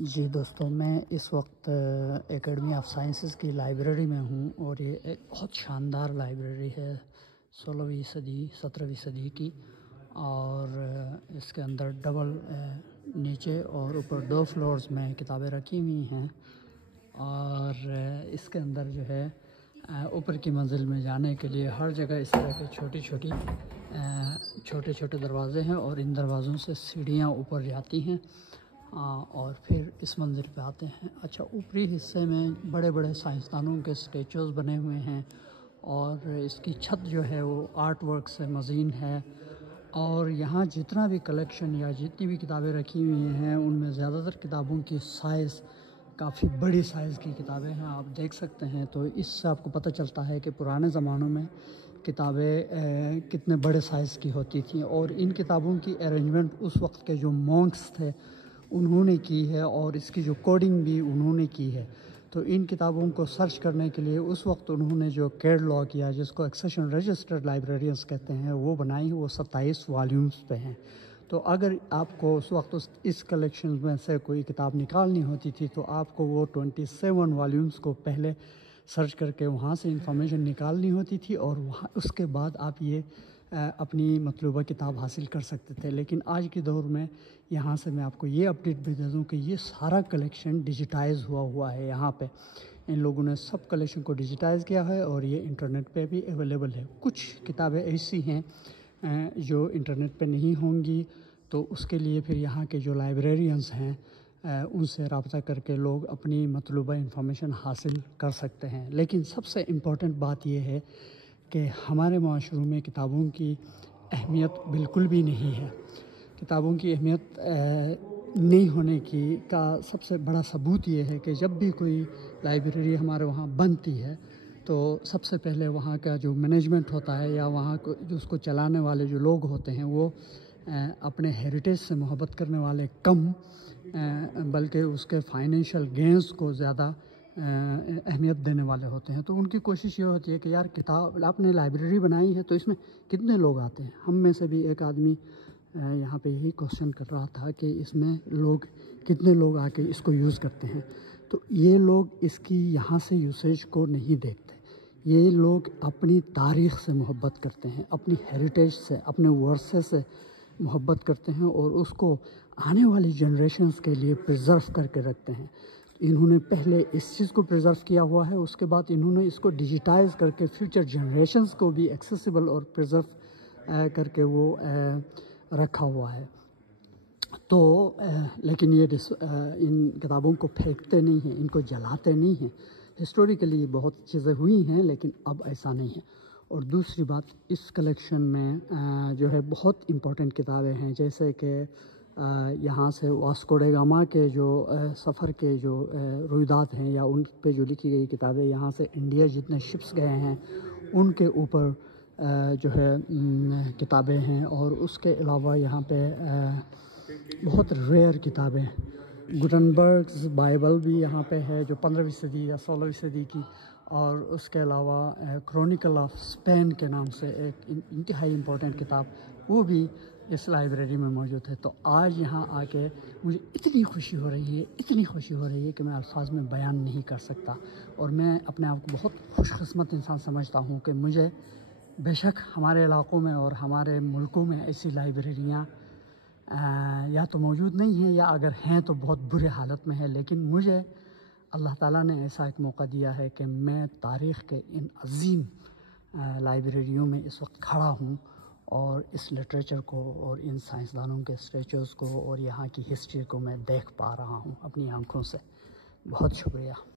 جی دوستوں، میں اس وقت اکیڈمی آف سائنسز کی لائبریری میں ہوں اور یہ ایک بہت شاندار لائبریری ہے 16ویں صدی 17ویں صدی کی، اور اس کے اندر ڈبل نیچے اور اوپر 2 فلورز میں کتابیں رکھی ہوئی ہیں، اور اس کے اندر جو ہے اوپر کی منزل میں جانے کے لیے ہر جگہ اس طرح کے چھوٹے چھوٹے دروازے ہیں، اور ان دروازوں سے سیڑھیاں اوپر جاتی ہیں اور پھر اس منزل پہ آتے ہیں۔ اچھا، اوپری حصے میں بڑے بڑے سائنسدانوں کے اسٹیچوز بنے ہوئے ہیں، اور اس کی چھت جو ہے وہ آرٹ ورک سے مزین ہے، اور یہاں جتنا بھی کلیکشن یا جتنی بھی کتابیں رکھی ہوئی ہیں ان میں زیادہ تر کتابوں کی سائز کافی بڑی سائز کی کتابیں ہیں، آپ دیکھ سکتے ہیں۔ تو اس سے آپ کو پتہ چلتا ہے کہ پرانے زمانوں میں کتابیں کتنے بڑے سائز کی ہوتی تھیں، اور ان کتابوں کی ارینجمنٹ اس وقت کے جو مونکس تھے انہوں نے کی ہے، اور اس کی جو کوڈنگ بھی انہوں نے کی ہے۔ تو ان کتابوں کو سرچ کرنے کے لیے اس وقت انہوں نے جو کیٹلاگ کیا، جس کو ایکسیشن رجسٹرڈ لائبریرینز کہتے ہیں، وہ بنائی، وہ 27 والیومز پہ ہیں۔ تو اگر آپ کو اس وقت اس کلیکشن میں سے کوئی کتاب نکالنی ہوتی تھی تو آپ کو وہ 27 والیومز کو پہلے سرچ کر کے وہاں سے انفارمیشن نکالنی ہوتی تھی، اور وہاں اس کے بعد آپ یہ اپنی مطلوبہ کتاب حاصل کر سکتے تھے۔ لیکن آج کے دور میں یہاں سے میں آپ کو یہ اپڈیٹ بھی دے دوں کہ یہ سارا کلیکشن ڈیجیٹائز ہوا ہے۔ یہاں پہ ان لوگوں نے سب کلیکشن کو ڈیجیٹائز کیا ہے، اور یہ انٹرنیٹ پہ بھی اویلیبل ہے۔ کچھ کتابیں ایسی ہیں جو انٹرنیٹ پہ نہیں ہوں گی، تو اس کے لیے پھر یہاں کے جو لائبریرینز ہیں ان سے رابطہ کر کے لوگ اپنی مطلوبہ انفارمیشن حاصل کر سکتے ہیں۔ لیکن سب سے امپورٹنٹ بات یہ ہے کہ ہمارے معاشروں میں کتابوں کی اہمیت بالکل بھی نہیں ہے۔ کتابوں کی اہمیت نہیں ہونے کا سب سے بڑا ثبوت یہ ہے کہ جب بھی کوئی لائبریری ہمارے وہاں بنتی ہے تو سب سے پہلے وہاں کا جو مینجمنٹ ہوتا ہے، یا وہاں کو جو اس کو چلانے والے جو لوگ ہوتے ہیں، وہ اپنے ہیریٹیج سے محبت کرنے والے کم، بلکہ اس کے فائنینشیل گینز کو زیادہ اہمیت دینے والے ہوتے ہیں۔ تو ان کی کوشش یہ ہوتی ہے کہ یار، کتاب آپ نے لائبریری بنائی ہے تو اس میں کتنے لوگ آتے ہیں۔ ہم میں سے بھی ایک آدمی یہاں پہ یہی کوشچن کر رہا تھا کہ اس میں کتنے لوگ آ کے اس کو یوز کرتے ہیں۔ تو یہ لوگ اس کی یہاں سے یوسیج کو نہیں دیکھتے۔ یہ لوگ اپنی تاریخ سے محبت کرتے ہیں، اپنی ہیریٹیج سے، اپنے ورثے سے محبت کرتے ہیں، اور اس کو آنے والی جنریشنز کے لیے پریزرو کر کے رکھتے ہیں۔ انہوں نے پہلے اس چیز کو پریزرو کیا ہوا ہے، اس کے بعد انہوں نے اس کو ڈیجیٹائز کر کے فیوچر جنریشنز کو بھی ایکسیسیبل اور پریزرو کر کے وہ رکھا ہوا ہے۔ تو لیکن یہ ان کتابوں کو پھینکتے نہیں ہیں، ان کو جلاتے نہیں ہیں۔ ہسٹوریکلی بہت چیزیں ہوئی ہیں، لیکن اب ایسا نہیں ہے۔ اور دوسری بات، اس کلیکشن میں جو ہے بہت امپورٹنٹ کتابیں ہیں، جیسے کہ یہاں سے واسکو ڈے گاما کے جو سفر کے جو رویدات ہیں، یا ان پہ جو لکھی گئی کتابیں، یہاں سے انڈیا جتنے شپس گئے ہیں ان کے اوپر جو ہے کتابیں ہیں، اور اس کے علاوہ یہاں پہ بہت ریئر کتابیں، گوٹنبرگز بائبل بھی یہاں پہ ہے جو 15ویں صدی یا 16ویں صدی کی، اور اس کے علاوہ کرونیکل آف اسپین کے نام سے ایک انتہائی امپورٹنٹ کتاب، وہ بھی اس لائبریری میں موجود ہے۔ تو آج یہاں آ کے مجھے اتنی خوشی ہو رہی ہے کہ میں الفاظ میں بیان نہیں کر سکتا، اور میں اپنے آپ کو بہت خوش قسمت انسان سمجھتا ہوں کہ مجھے، بے شک ہمارے علاقوں میں اور ہمارے ملکوں میں ایسی لائبریریاں یا تو موجود نہیں ہیں، یا اگر ہیں تو بہت برے حالت میں ہے، لیکن مجھے اللہ تعالیٰ نے ایسا ایک موقع دیا ہے کہ میں تاریخ کے ان عظیم لائبریریوں میں اس وقت کھڑا ہوں، اور اس لٹریچر کو اور ان سائنسدانوں کے اسٹیچوز کو اور یہاں کی ہسٹری کو میں دیکھ پا رہا ہوں اپنی آنکھوں سے۔ بہت شکریہ۔